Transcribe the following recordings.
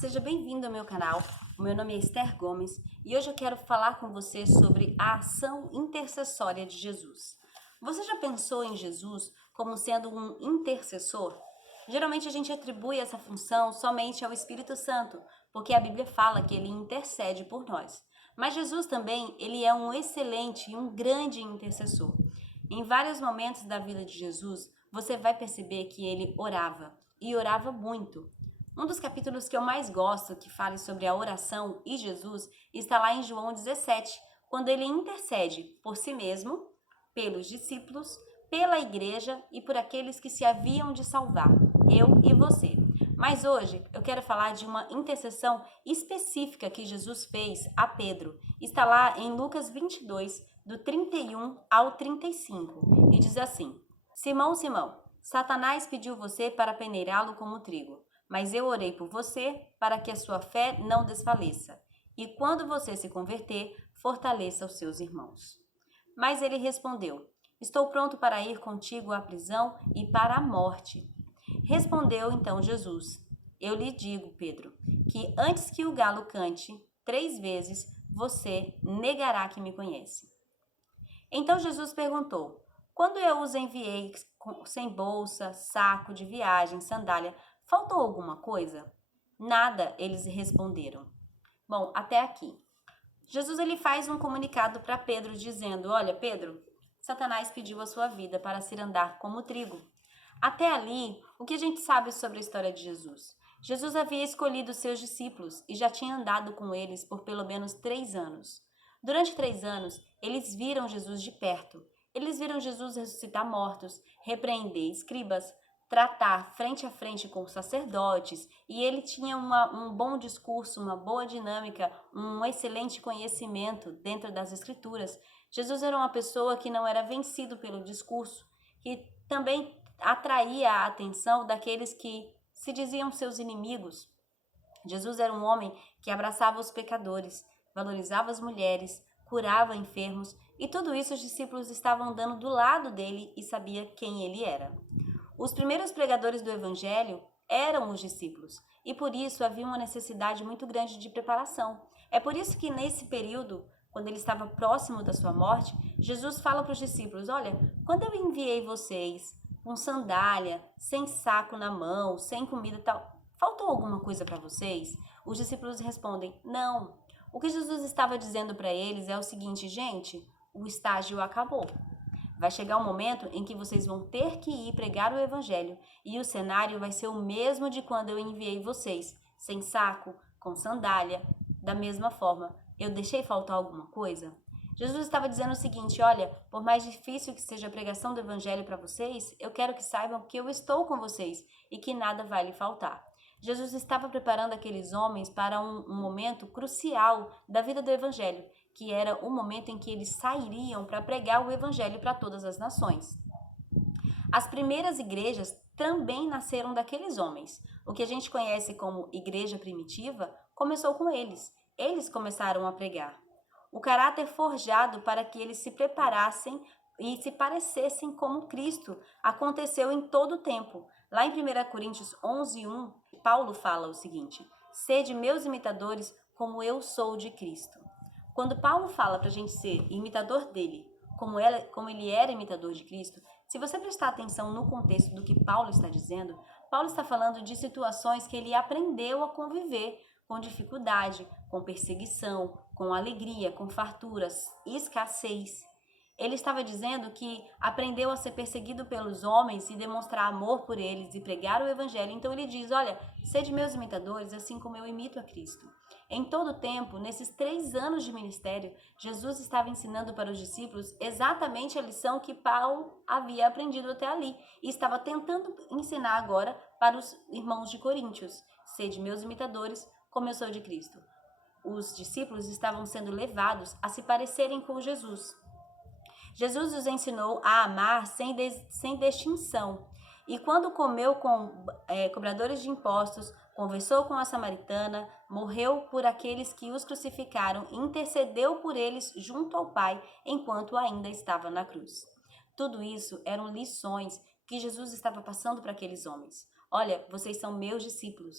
seja bem-vindo ao meu canal. O meu nome é Esther Gomes e hoje eu quero falar com você sobre a ação intercessória de Jesus. Você já pensou em Jesus como sendo um intercessor? Geralmente a gente atribui essa função somente ao Espírito Santo, porque a Bíblia fala que ele intercede por nós. Mas Jesus também, ele é um excelente e um grande intercessor. Em vários momentos da vida de Jesus, você vai perceber que ele orava, e orava muito. Um dos capítulos que eu mais gosto, que fala sobre a oração e Jesus, está lá em João 17, quando ele intercede por si mesmo, pelos discípulos, pela igreja e por aqueles que se haviam de salvar, eu e você. Mas hoje eu quero falar de uma intercessão específica que Jesus fez a Pedro. Está lá em Lucas 22, do 31 ao 35, e diz assim: Simão, Simão, Satanás pediu você para peneirá-lo como trigo. Mas eu orei por você para que a sua fé não desfaleça. E quando você se converter, fortaleça os seus irmãos. Mas ele respondeu: Estou pronto para ir contigo à prisão e para a morte. Respondeu então Jesus: Eu lhe digo, Pedro, que antes que o galo cante 3 vezes, você negará que me conhece. Então Jesus perguntou: Quando eu os enviei sem bolsa, saco de viagem, sandália, faltou alguma coisa? Nada, eles responderam. Bom, até aqui. Jesus ele faz um comunicado para Pedro dizendo: Olha, Pedro, Satanás pediu a sua vida para se andar como trigo. Até ali, o que a gente sabe sobre a história de Jesus? Jesus havia escolhido seus discípulos e já tinha andado com eles por pelo menos 3 anos. Durante 3 anos, eles viram Jesus de perto. Eles viram Jesus ressuscitar mortos, repreender escribas, tratar frente a frente com sacerdotes, e ele tinha um bom discurso, uma boa dinâmica, um excelente conhecimento dentro das escrituras. Jesus era uma pessoa que não era vencido pelo discurso, que também atraía a atenção daqueles que se diziam seus inimigos. Jesus era um homem que abraçava os pecadores, valorizava as mulheres, curava enfermos, e tudo isso os discípulos estavam andando do lado dele e sabia quem ele era. Os primeiros pregadores do evangelho eram os discípulos, e por isso havia uma necessidade muito grande de preparação. É por isso que nesse período, quando ele estava próximo da sua morte, Jesus fala para os discípulos: Olha, quando eu enviei vocês com sandália, sem saco na mão, sem comida e tal, faltou alguma coisa para vocês? Os discípulos respondem: Não. O que Jesus estava dizendo para eles é o seguinte: gente, o estágio acabou. Vai chegar um momento em que vocês vão ter que ir pregar o evangelho, e o cenário vai ser o mesmo de quando eu enviei vocês, sem saco, com sandália. Da mesma forma, eu deixei faltar alguma coisa? Jesus estava dizendo o seguinte: olha, por mais difícil que seja a pregação do evangelho para vocês, eu quero que saibam que eu estou com vocês e que nada vai lhe faltar. Jesus estava preparando aqueles homens para um momento crucial da vida do evangelho, que era o momento em que eles sairiam para pregar o evangelho para todas as nações. As primeiras igrejas também nasceram daqueles homens. O que a gente conhece como igreja primitiva começou com eles. Eles começaram a pregar. O caráter forjado para que eles se preparassem e se parecessem como Cristo aconteceu em todo o tempo. Lá em 1 Coríntios 11:1, Paulo fala o seguinte: Sede meus imitadores como eu sou de Cristo. Quando Paulo fala para a gente ser imitador dele, como ele era imitador de Cristo, se você prestar atenção no contexto do que Paulo está dizendo, Paulo está falando de situações que ele aprendeu a conviver com dificuldade, com perseguição, com alegria, com farturas, escassez. Ele estava dizendo que aprendeu a ser perseguido pelos homens e demonstrar amor por eles e pregar o evangelho. Então ele diz: olha, sede meus imitadores, assim como eu imito a Cristo. Em todo o tempo, nesses 3 anos de ministério, Jesus estava ensinando para os discípulos exatamente a lição que Paulo havia aprendido até ali e estava tentando ensinar agora para os irmãos de Coríntios: sede meus imitadores, como eu sou de Cristo. Os discípulos estavam sendo levados a se parecerem com Jesus. Jesus os ensinou a amar sem distinção. E quando comeu com cobradores de impostos, conversou com a samaritana, morreu por aqueles que os crucificaram e intercedeu por eles junto ao Pai, enquanto ainda estava na cruz. Tudo isso eram lições que Jesus estava passando para aqueles homens. Olha, vocês são meus discípulos.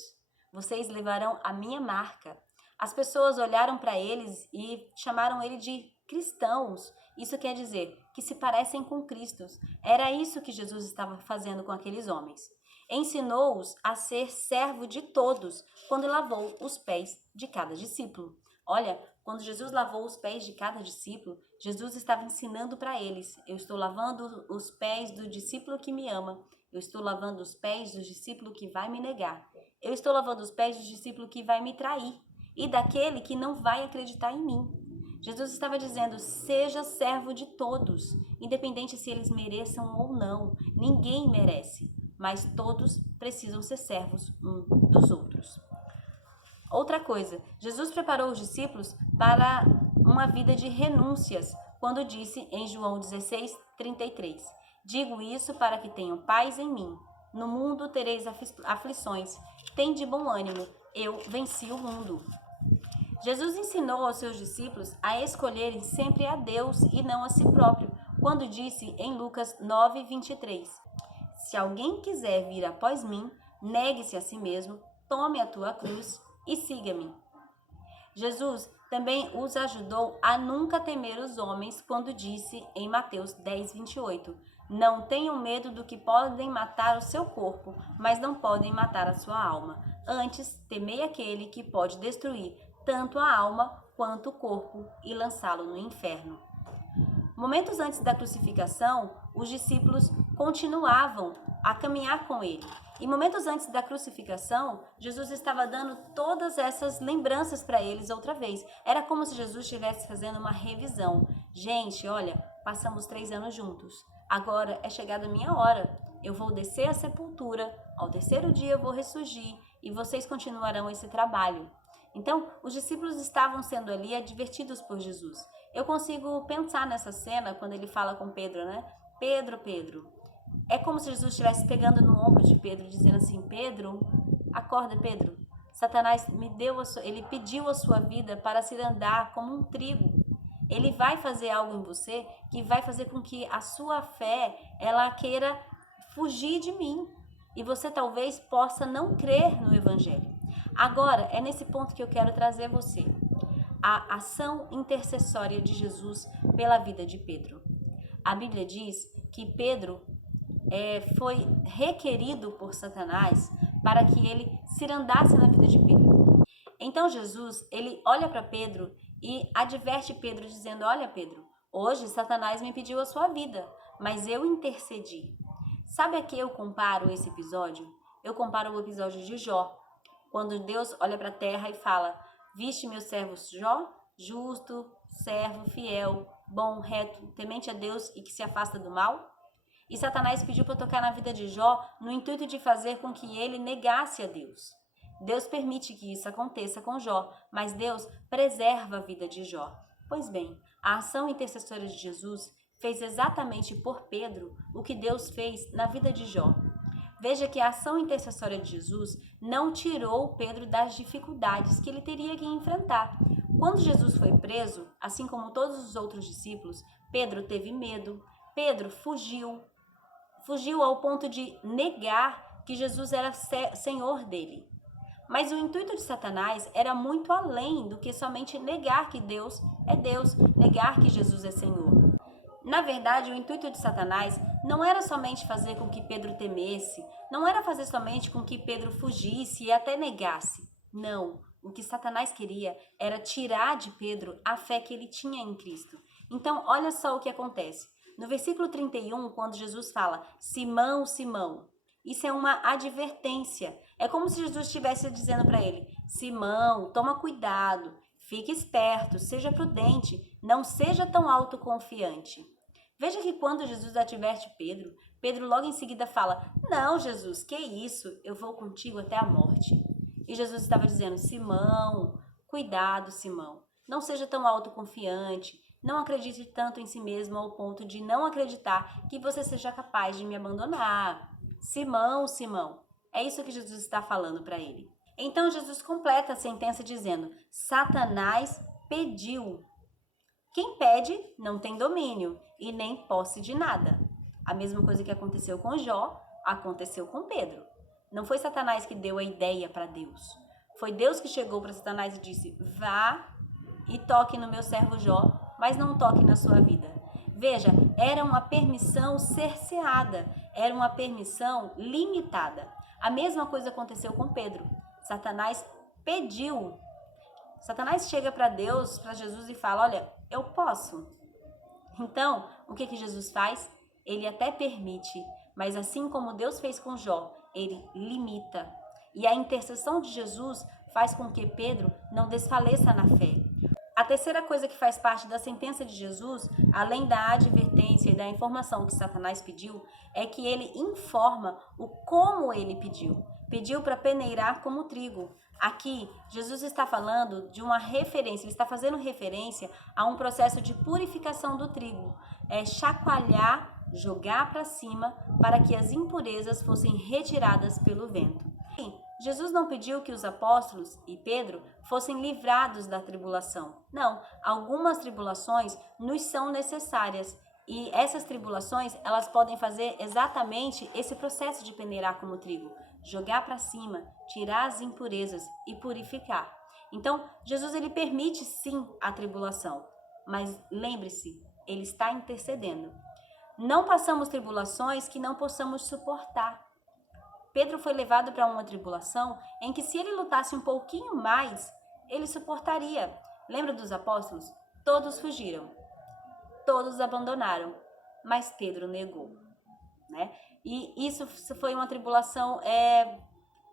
vocês levarão a minha marca. As pessoas olharam para eles e chamaram ele de cristãos. Isso quer dizer que se parecem com Cristo. Era isso que Jesus estava fazendo com aqueles homens. Ensinou-os a ser servo de todos quando lavou os pés de cada discípulo. Olha, quando Jesus lavou os pés de cada discípulo, Jesus estava ensinando para eles: eu estou lavando os pés do discípulo que me ama. Eu estou lavando os pés do discípulo que vai me negar. Eu estou lavando os pés do discípulo que vai me trair e daquele que não vai acreditar em mim. Jesus estava dizendo: seja servo de todos, independente se eles mereçam ou não. Ninguém merece, mas todos precisam ser servos uns dos outros. Outra coisa, Jesus preparou os discípulos para uma vida de renúncias, quando disse em João 16:33: digo isso para que tenham paz em mim. No mundo tereis aflições. Tende bom ânimo, eu venci o mundo. Jesus ensinou aos seus discípulos a escolherem sempre a Deus e não a si próprio, quando disse em Lucas 9:23: se alguém quiser vir após mim, negue-se a si mesmo, tome a tua cruz e siga-me. Jesus também os ajudou a nunca temer os homens quando disse em Mateus 10:28: não tenham medo do que podem matar o seu corpo, mas não podem matar a sua alma. Antes, temei aquele que pode destruir tanto a alma quanto o corpo e lançá-lo no inferno. Momentos antes da crucificação, os discípulos continuavam a caminhar com ele. E momentos antes da crucificação, Jesus estava dando todas essas lembranças para eles outra vez. Era como se Jesus estivesse fazendo uma revisão. Gente, olha, passamos 3 anos juntos. Agora é chegada a minha hora. Eu vou descer à sepultura. Ao terceiro dia eu vou ressurgir e vocês continuarão esse trabalho. Então, os discípulos estavam sendo ali advertidos por Jesus. Eu consigo pensar nessa cena quando ele fala com Pedro, né? Pedro, Pedro. É como se Jesus estivesse pegando no ombro de Pedro, dizendo assim: Pedro, acorda, Pedro. Satanás ele pediu a sua vida para se andar como um trigo. Ele vai fazer algo em você que vai fazer com que a sua fé, ela queira fugir de mim. E você talvez possa não crer no evangelho. Agora, é nesse ponto que eu quero trazer você. A ação intercessória de Jesus pela vida de Pedro. A Bíblia diz que Pedro foi requerido por Satanás para que ele se andasse na vida de Pedro. Então Jesus, ele olha para Pedro e adverte Pedro dizendo: olha, Pedro, hoje Satanás me pediu a sua vida, mas eu intercedi. Sabe a que eu comparo esse episódio? Eu comparo o episódio de Jó, quando Deus olha para a terra e fala: viste meu servo Jó, justo, servo, fiel, bom, reto, temente a Deus e que se afasta do mal? E Satanás pediu para tocar na vida de Jó no intuito de fazer com que ele negasse a Deus. Deus permite que isso aconteça com Jó, mas Deus preserva a vida de Jó. Pois bem, a ação intercessória de Jesus fez exatamente por Pedro o que Deus fez na vida de Jó. Veja que a ação intercessória de Jesus não tirou Pedro das dificuldades que ele teria que enfrentar. Quando Jesus foi preso, assim como todos os outros discípulos, Pedro teve medo. Pedro fugiu ao ponto de negar que Jesus era Senhor dele. Mas o intuito de Satanás era muito além do que somente negar que Deus é Deus, negar que Jesus é Senhor. Na verdade, o intuito de Satanás não era somente fazer com que Pedro temesse, não era fazer somente com que Pedro fugisse e até negasse. Não, o que Satanás queria era tirar de Pedro a fé que ele tinha em Cristo. Então, olha só o que acontece. No versículo 31, quando Jesus fala: Simão, Simão, isso é uma advertência. É como se Jesus estivesse dizendo para ele: Simão, toma cuidado, fique esperto, seja prudente, não seja tão autoconfiante. Veja que quando Jesus adverte Pedro, Pedro logo em seguida fala: não, Jesus, que isso? Eu vou contigo até a morte. E Jesus estava dizendo: Simão, cuidado, Simão, não seja tão autoconfiante, não acredite tanto em si mesmo ao ponto de não acreditar que você seja capaz de me abandonar. Simão, Simão, é isso que Jesus está falando para ele. Então Jesus completa a sentença dizendo: Satanás pediu. Quem pede não tem domínio e nem posse de nada. A mesma coisa que aconteceu com Jó, aconteceu com Pedro. Não foi Satanás que deu a ideia para Deus. Foi Deus que chegou para Satanás e disse: vá e toque no meu servo Jó, mas não toque na sua vida. Veja, era uma permissão cerceada, era uma permissão limitada. A mesma coisa aconteceu com Pedro. Satanás pediu. Satanás chega para Deus, para Jesus e fala: olha, eu posso. Então, o que Jesus faz? Ele até permite, mas assim como Deus fez com Jó, ele limita. E a intercessão de Jesus faz com que Pedro não desfaleça na fé. A terceira coisa que faz parte da sentença de Jesus, além da advertência e da informação que Satanás pediu, é que ele informa o como ele pediu. Pediu para peneirar como trigo. Aqui, Jesus está falando de uma referência, ele está fazendo referência a um processo de purificação do trigo. É chacoalhar, jogar para cima, para que as impurezas fossem retiradas pelo vento. Jesus não pediu que os apóstolos e Pedro fossem livrados da tribulação. Não, algumas tribulações nos são necessárias. E essas tribulações, elas podem fazer exatamente esse processo de peneirar como trigo. Jogar para cima, tirar as impurezas e purificar. Então, Jesus ele permite sim a tribulação. Mas lembre-se, ele está intercedendo. Não passamos tribulações que não possamos suportar. Pedro foi levado para uma tribulação em que se ele lutasse um pouquinho mais, ele suportaria. Lembra dos apóstolos? Todos fugiram, todos abandonaram, mas Pedro negou, né? E isso foi uma tribulação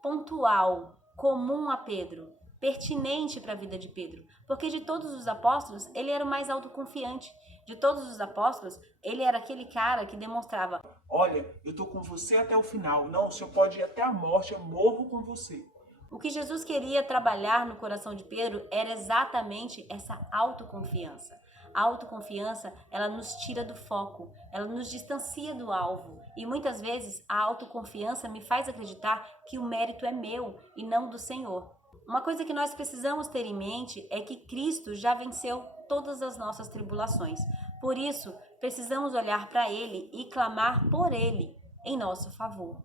pontual, comum a Pedro, pertinente para a vida de Pedro, porque de todos os apóstolos, ele era o mais autoconfiante. De todos os apóstolos, ele era aquele cara que demonstrava: olha, eu tô com você até o final. Não, o senhor pode ir até a morte, eu morro com você. O que Jesus queria trabalhar no coração de Pedro era exatamente essa autoconfiança. A autoconfiança, ela nos tira do foco, ela nos distancia do alvo. E muitas vezes a autoconfiança me faz acreditar que o mérito é meu e não do Senhor. Uma coisa que nós precisamos ter em mente é que Cristo já venceu todas as nossas tribulações. Por isso, precisamos olhar para Ele e clamar por Ele em nosso favor.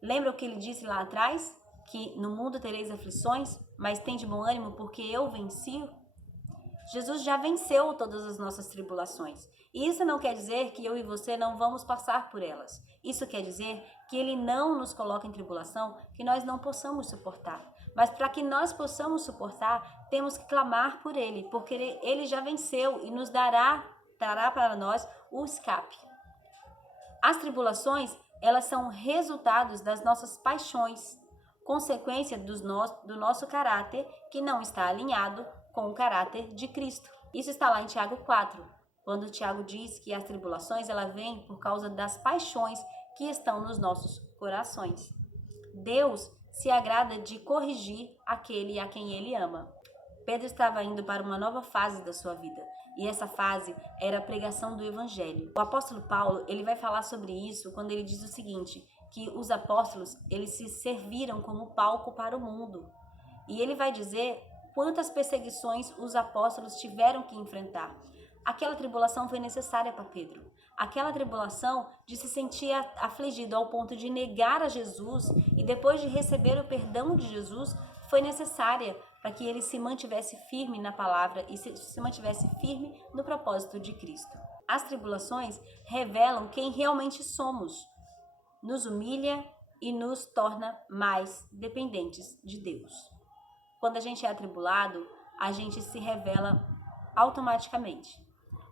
Lembra o que Ele disse lá atrás? Que no mundo tereis aflições, mas tende bom ânimo porque eu venci? Jesus já venceu todas as nossas tribulações. E isso não quer dizer que eu e você não vamos passar por elas. Isso quer dizer que Ele não nos coloca em tribulação que nós não possamos suportar. Mas para que nós possamos suportar, temos que clamar por Ele, porque Ele já venceu e nos dará para nós o escape. As tribulações, elas são resultados das nossas paixões, consequência do nosso caráter que não está alinhado com o caráter de Cristo. Isso está lá em Tiago 4, quando Tiago diz que as tribulações elas vêm por causa das paixões que estão nos nossos corações. Deus se agrada de corrigir aquele a quem ele ama. Pedro estava indo para uma nova fase da sua vida, e essa fase era a pregação do evangelho. O apóstolo Paulo, ele vai falar sobre isso quando ele diz o seguinte, que os apóstolos, eles se serviram como palco para o mundo. E ele vai dizer quantas perseguições os apóstolos tiveram que enfrentar. Aquela tribulação foi necessária para Pedro. Aquela tribulação de se sentir afligido ao ponto de negar a Jesus e depois de receber o perdão de Jesus foi necessária para que ele se mantivesse firme na palavra e se mantivesse firme no propósito de Cristo. As tribulações revelam quem realmente somos, nos humilha e nos torna mais dependentes de Deus. Quando a gente é atribulado, a gente se revela automaticamente.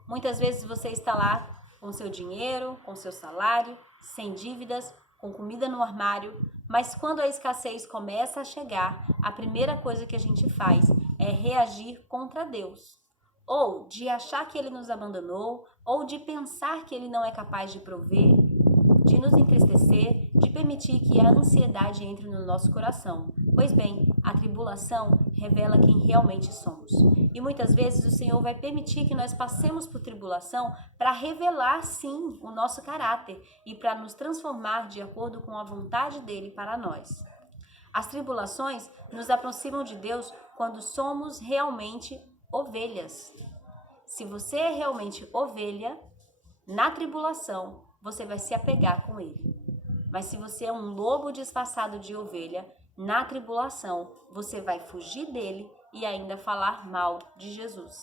Muitas vezes você está lá com seu dinheiro, com seu salário, sem dívidas, com comida no armário, mas quando a escassez começa a chegar, a primeira coisa que a gente faz é reagir contra Deus. Ou de achar que Ele nos abandonou, ou de pensar que Ele não é capaz de prover, de nos entristecer, de permitir que a ansiedade entre no nosso coração. Pois bem, a tribulação revela quem realmente somos. E muitas vezes o Senhor vai permitir que nós passemos por tribulação para revelar, sim, o nosso caráter e para nos transformar de acordo com a vontade dEle para nós. As tribulações nos aproximam de Deus quando somos realmente ovelhas. Se você é realmente ovelha, na tribulação, você vai se apegar com Ele. Mas se você é um lobo disfarçado de ovelha, na tribulação você vai fugir dele e ainda falar mal de Jesus.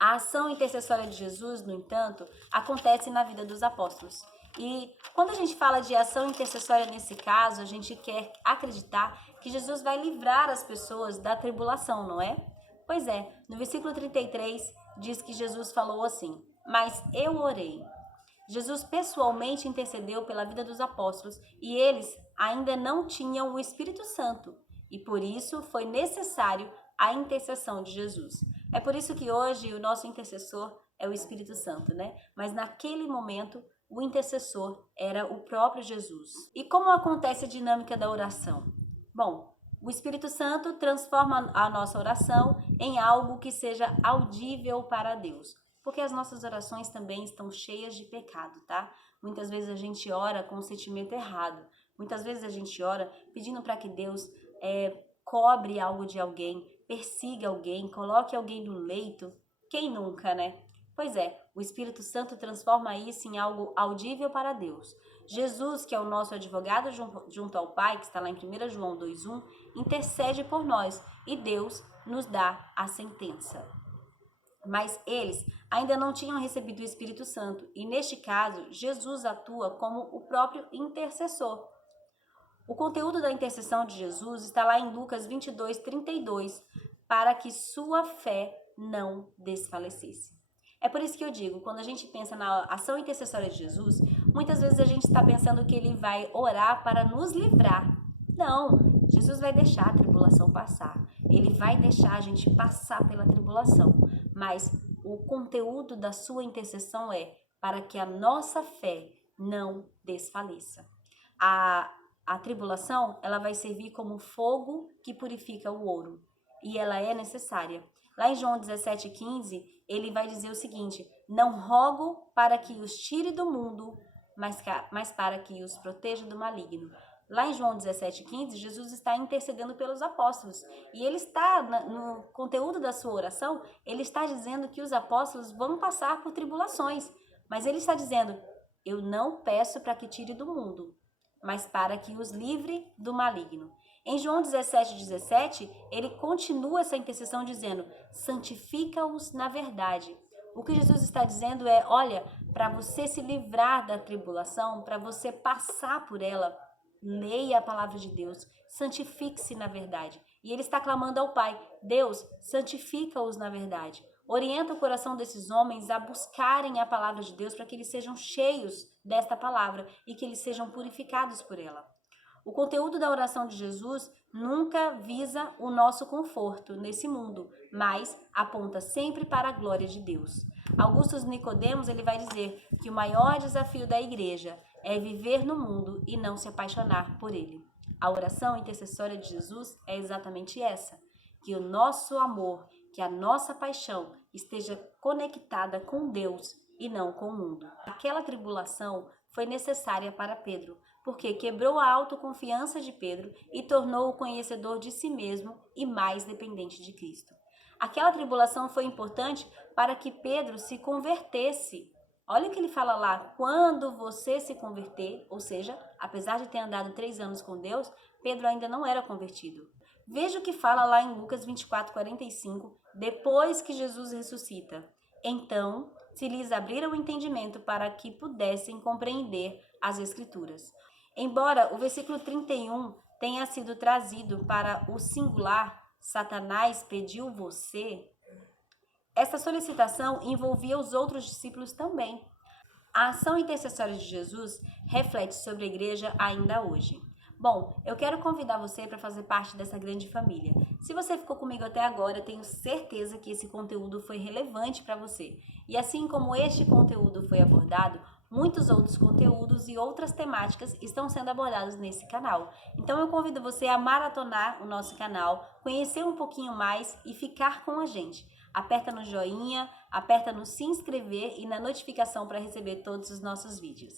A ação intercessória de Jesus, no entanto, acontece na vida dos apóstolos. E quando a gente fala de ação intercessória nesse caso, a gente quer acreditar que Jesus vai livrar as pessoas da tribulação, não é? Pois é, no versículo 33 diz que Jesus falou assim: "Mas eu orei." Jesus pessoalmente intercedeu pela vida dos apóstolos e eles ainda não tinham o Espírito Santo, e por isso foi necessário a intercessão de Jesus. É por isso que hoje o nosso intercessor é o Espírito Santo, né? Mas naquele momento o intercessor era o próprio Jesus. E como acontece a dinâmica da oração? Bom, o Espírito Santo transforma a nossa oração em algo que seja audível para Deus. Porque as nossas orações também estão cheias de pecado, tá? Muitas vezes a gente ora com um sentimento errado. Muitas vezes a gente ora pedindo para que Deus cobre algo de alguém, persiga alguém, coloque alguém no leito. Quem nunca, né? Pois é, o Espírito Santo transforma isso em algo audível para Deus. Jesus, que é o nosso advogado junto ao Pai, que está lá em 1 João 2,1, intercede por nós e Deus nos dá a sentença. Mas eles ainda não tinham recebido o Espírito Santo e, neste caso, Jesus atua como o próprio intercessor. O conteúdo da intercessão de Jesus está lá em Lucas 22:32, para que sua fé não desfalecesse. É por isso que eu digo, quando a gente pensa na ação intercessória de Jesus, muitas vezes a gente está pensando que ele vai orar para nos livrar. Não, Jesus vai deixar a tribulação passar. Ele vai deixar a gente passar pela tribulação. Mas o conteúdo da sua intercessão é para que a nossa fé não desfaleça. A tribulação, ela vai servir como fogo que purifica o ouro. E ela é necessária. Lá em João 17,15, ele vai dizer o seguinte: "Não rogo para que os tire do mundo, mas para que os proteja do maligno." Lá em João 17,15, Jesus está intercedendo pelos apóstolos. E ele está, no conteúdo da sua oração, ele está dizendo que os apóstolos vão passar por tribulações. Mas ele está dizendo: "Eu não peço para que tire do mundo, mas para que os livre do maligno." Em João 17:17, ele continua essa intercessão dizendo: "Santifica-os na verdade." O que Jesus está dizendo é: olha, para você se livrar da tribulação, para você passar por ela, leia a palavra de Deus, santifique-se na verdade. E ele está clamando ao Pai: Deus, santifica-os na verdade. Orienta o coração desses homens a buscarem a palavra de Deus para que eles sejam cheios desta palavra e que eles sejam purificados por ela. O conteúdo da oração de Jesus nunca visa o nosso conforto nesse mundo, mas aponta sempre para a glória de Deus. Augusto Nicodemos, ele vai dizer que o maior desafio da igreja é viver no mundo e não se apaixonar por ele. A oração intercessória de Jesus é exatamente essa: que o nosso amor, que a nossa paixão esteja conectada com Deus e não com o mundo. Aquela tribulação foi necessária para Pedro, porque quebrou a autoconfiança de Pedro e tornou-o conhecedor de si mesmo e mais dependente de Cristo. Aquela tribulação foi importante para que Pedro se convertesse. Olha o que ele fala lá: quando você se converter, ou seja, apesar de ter andado 3 anos com Deus, Pedro ainda não era convertido. Veja o que fala lá em Lucas 24:45, depois que Jesus ressuscita. Então, se lhes abriram o entendimento para que pudessem compreender as Escrituras. Embora o versículo 31 tenha sido trazido para o singular, Satanás pediu você, essa solicitação envolvia os outros discípulos também. A ação intercessória de Jesus reflete sobre a igreja ainda hoje. Bom, eu quero convidar você para fazer parte dessa grande família. Se você ficou comigo até agora, eu tenho certeza que esse conteúdo foi relevante para você. E assim como este conteúdo foi abordado, muitos outros conteúdos e outras temáticas estão sendo abordados nesse canal. Então eu convido você a maratonar o nosso canal, conhecer um pouquinho mais e ficar com a gente. Aperta no joinha, aperta no se inscrever e na notificação para receber todos os nossos vídeos.